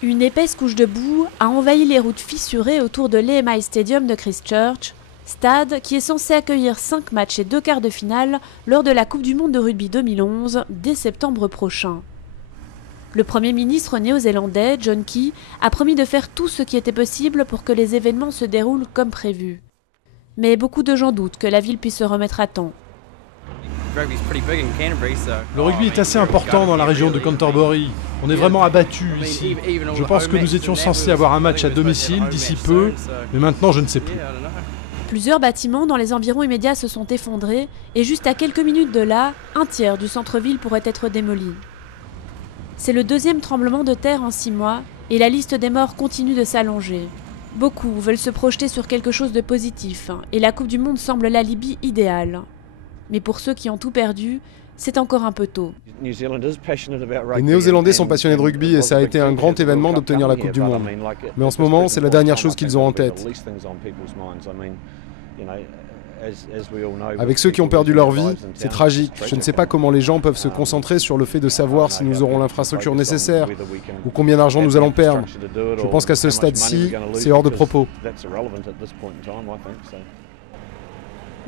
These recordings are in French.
Une épaisse couche de boue a envahi les routes fissurées autour de l'EMI Stadium de Christchurch, stade qui est censé accueillir 5 matchs et 2 quarts de finale lors de la Coupe du Monde de rugby 2011, dès septembre prochain. Le Premier ministre néo-zélandais, John Key, a promis de faire tout ce qui était possible pour que les événements se déroulent comme prévu. Mais beaucoup de gens doutent que la ville puisse se remettre à temps. Le rugby est assez important dans la région de Canterbury. On est vraiment abattus ici. Je pense que nous étions censés avoir un match à domicile d'ici peu, mais maintenant je ne sais plus. Plusieurs bâtiments dans les environs immédiats se sont effondrés et juste à quelques minutes de là, un tiers du centre-ville pourrait être démoli. C'est le deuxième tremblement de terre en 6 mois et la liste des morts continue de s'allonger. Beaucoup veulent se projeter sur quelque chose de positif et la Coupe du Monde semble l'alibi idéal. Mais pour ceux qui ont tout perdu, c'est encore un peu tôt. Les Néo-Zélandais sont passionnés de rugby et ça a été un grand événement d'obtenir la Coupe du Monde. Mais en ce moment, c'est la dernière chose qu'ils ont en tête. Avec ceux qui ont perdu leur vie, c'est tragique. Je ne sais pas comment les gens peuvent se concentrer sur le fait de savoir si nous aurons l'infrastructure nécessaire ou combien d'argent nous allons perdre. Je pense qu'à ce stade-ci, c'est hors de propos.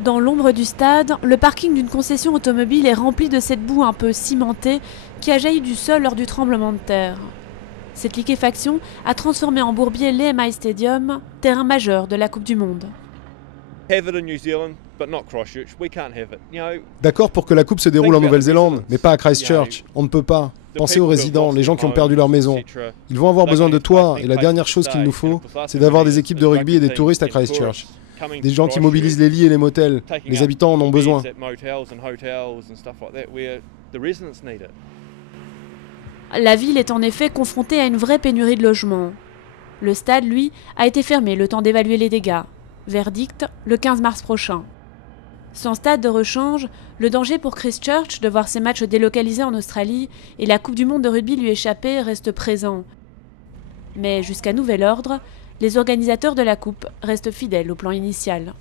Dans l'ombre du stade, le parking d'une concession automobile est rempli de cette boue un peu cimentée qui a jailli du sol lors du tremblement de terre. Cette liquéfaction a transformé en bourbier l'EMI Stadium, terrain majeur de la Coupe du Monde. D'accord pour que la Coupe se déroule en Nouvelle-Zélande, mais pas à Christchurch. On ne peut pas. Pensez aux résidents, les gens qui ont perdu leur maison. Ils vont avoir besoin de toi, et la dernière chose qu'il nous faut, c'est d'avoir des équipes de rugby et des touristes à Christchurch. Des gens qui mobilisent les lits et les motels. Les habitants en ont besoin. La ville est en effet confrontée à une vraie pénurie de logements. Le stade, lui, a été fermé le temps d'évaluer les dégâts. Verdict, le 15 mars prochain. Sans stade de rechange, le danger pour Christchurch de voir ses matchs délocalisés en Australie et la Coupe du Monde de rugby lui échapper reste présent. Mais jusqu'à nouvel ordre, les organisateurs de la Coupe restent fidèles au plan initial.